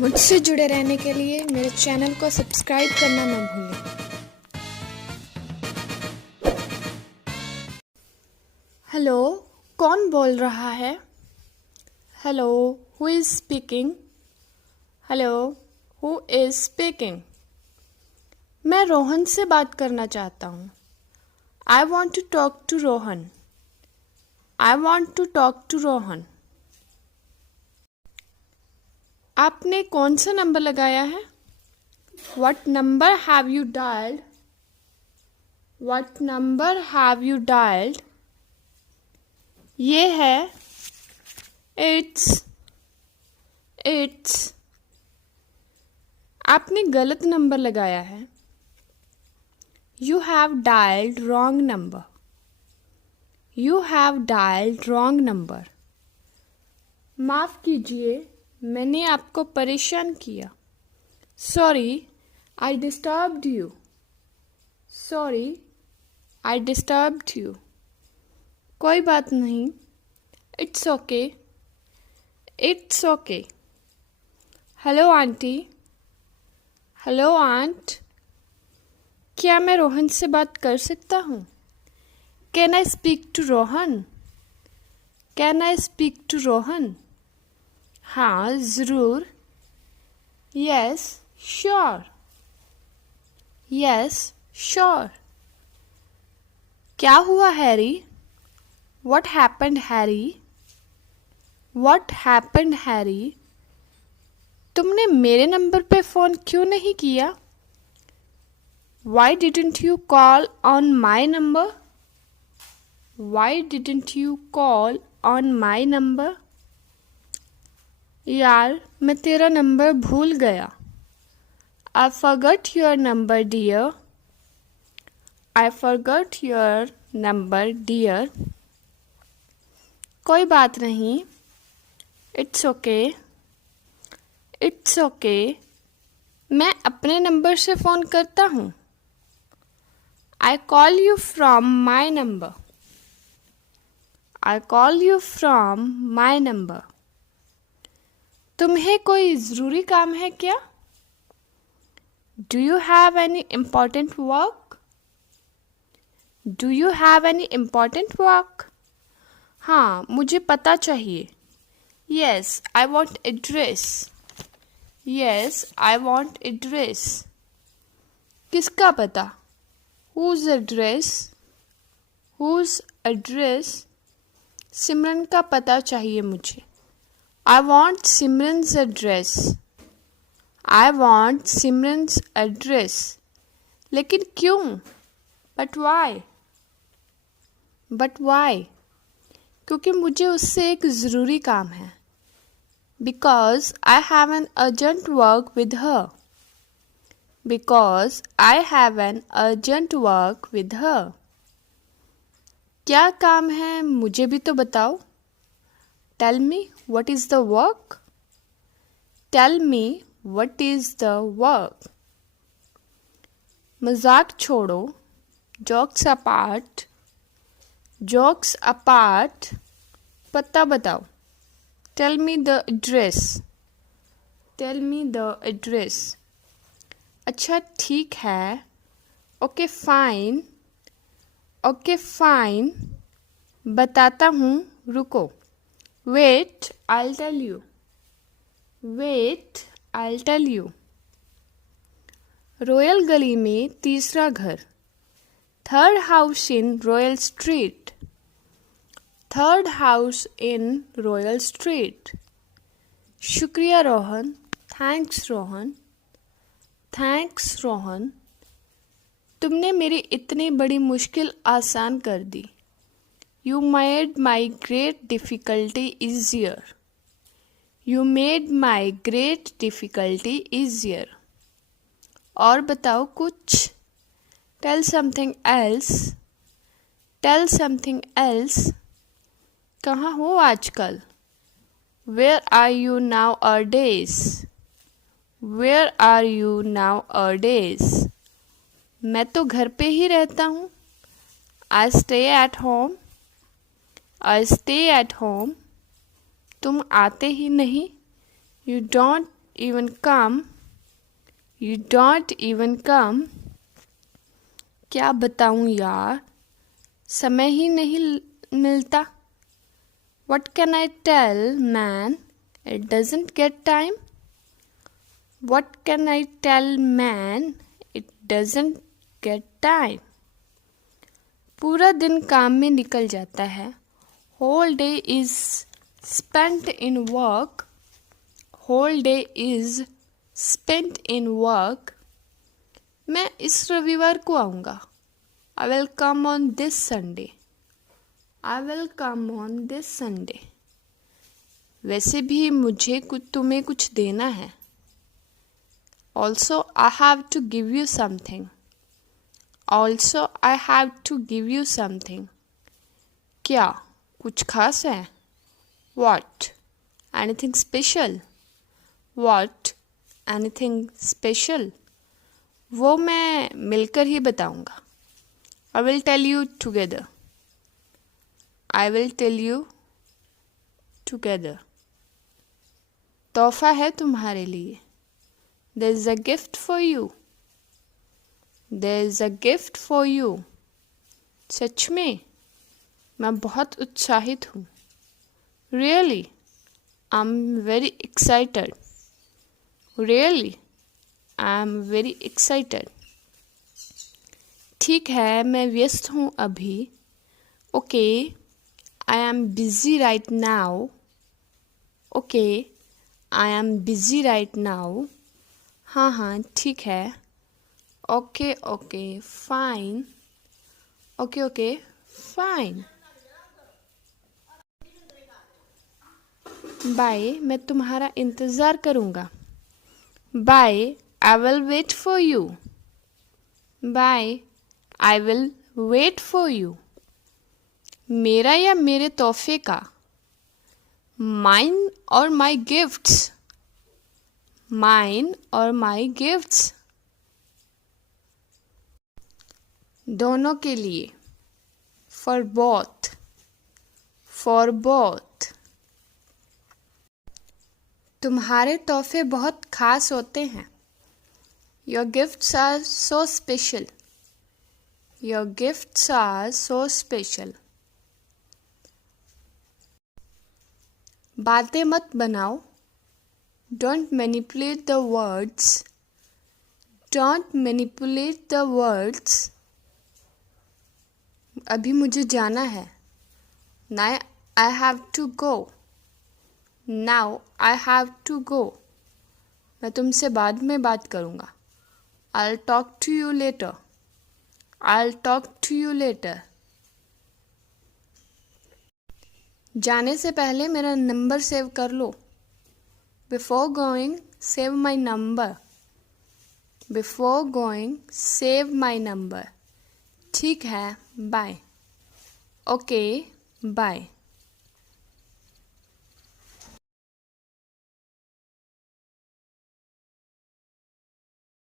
मुझसे जुड़े रहने के लिए मेरे चैनल को सब्सक्राइब करना न भूलें। हेलो, कौन बोल रहा है? Hello, who is speaking? Hello, who is speaking? मैं रोहन से बात करना चाहता हूँ। I want to talk to Rohan. I want to talk to Rohan. आपने कौन सा नंबर लगाया है? What number have you dialed? What number have you dialed? ये है It's आपने गलत नंबर लगाया है। You have dialed wrong number. You have dialed wrong number. माफ़ कीजिए, मैंने आपको परेशान किया। Sorry, I disturbed you. Sorry, I disturbed you. कोई बात नहीं। It's okay. It's okay. Hello, auntie. Hello, aunt. क्या मैं रोहन से बात कर सकता हूँ? Can I speak to Rohan? Can I speak to Rohan? हाँ, ज़रूर। Yes, sure. Yes, sure. क्या हुआ Harry? What happened, Harry? What happened, Harry? तुमने मेरे नंबर पे फ़ोन क्यों नहीं किया? Why didn't you call on my number? Why didn't you call on my number? यार, मैं तेरा नंबर भूल गया। I forgot your number, dear. I forgot your number, dear. कोई बात नहीं। It's okay. It's okay. मैं अपने नंबर से फ़ोन करता हूँ। I call you from my number. I call you from my number. तुम्हें कोई ज़रूरी काम है क्या? Do you have any important work? Do you have any important work? हाँ, मुझे पता चाहिए। Yes, I want address. Yes, I want address. किसका पता? Whose address? Whose address? सिमरन का पता चाहिए मुझे। I want Simran's address. I want Simran's address. लेकिन क्यों? But why? But why? क्योंकि मुझे उससे एक ज़रूरी काम है। Because I have an urgent work with her. Because I have an urgent work with her. क्या काम है मुझे भी तो बताओ। Tell me what is the work? Tell me what is the work? मजाक छोड़ो। Jokes apart. Jokes apart. पता बताओ। Tell me the address. Tell me the address. अच्छा ठीक है। Okay fine. Okay fine. बताता हूँ, रुको। Wait, I'll tell you. Wait, I'll tell you. Royal गली में तीसरा घर। Third house in Royal Street. Third house in Royal Street. शुक्रिया रोहन। Thanks रोहन। Thanks रोहन। तुमने मेरी इतनी बड़ी मुश्किल आसान कर दी। You made my great difficulty easier. You made my great difficulty easier. और बताओ कुछ। Tell something else. Tell something else. कहाँ हो आजकल? Where are you nowadays? Where are you nowadays? मैं तो घर पे ही रहता हूँ। I stay at home. I stay at home. तुम आते ही नहीं। You don't even come. You don't even come. क्या बताऊं यार, समय ही नहीं मिलता. What can I tell, man? It doesn't get time. What can I tell, man? It doesn't get time. पूरा दिन काम में निकल जाता है. Whole day is spent in work. Whole day is spent in work. मैं इस रविवार को आऊँगा. I will come on this Sunday. I will come on this Sunday. वैसे भी मुझे तुम्हें कुछ देना है. Also, I have to give you something. Also, I have to give you something. क्या कुछ खास है? What? Anything special? What? Anything special? वो मैं मिलकर ही बताऊंगा. I will tell you together. I will tell you together. तोहफा है तुम्हारे लिए. There is a gift for you. There is a gift for you. सच में मैं बहुत उत्साहित हूँ. Really, I'm very excited. Really, I'm very excited. ठीक है, मैं व्यस्त हूँ अभी. Okay, I am busy right now. Okay, I am busy right now. हाँ हाँ ठीक है. Okay, okay, fine. Okay, okay, fine. Bye, मैं तुम्हारा इंतज़ार करूँगा. Bye, I will wait for you. Bye, I will wait for you. मेरा या मेरे तोहफे का? Mine or my gifts? Mine or my gifts? दोनों के लिए. For both. For both. तुम्हारे तोहफे बहुत खास होते हैं. Your gifts are so special. Your gifts are so special. बातें मत बनाओ. Don't manipulate the words. Don't manipulate the words. अभी मुझे जाना है. Now I have to go. Now I have to go. मैं तुमसे बाद में बात करूँगा. I'll talk to you later. I'll talk to you later. जाने से पहले मेरा नंबर सेव कर लो. Before going, save my number. Before going, save my number. ठीक है, bye. Okay, bye.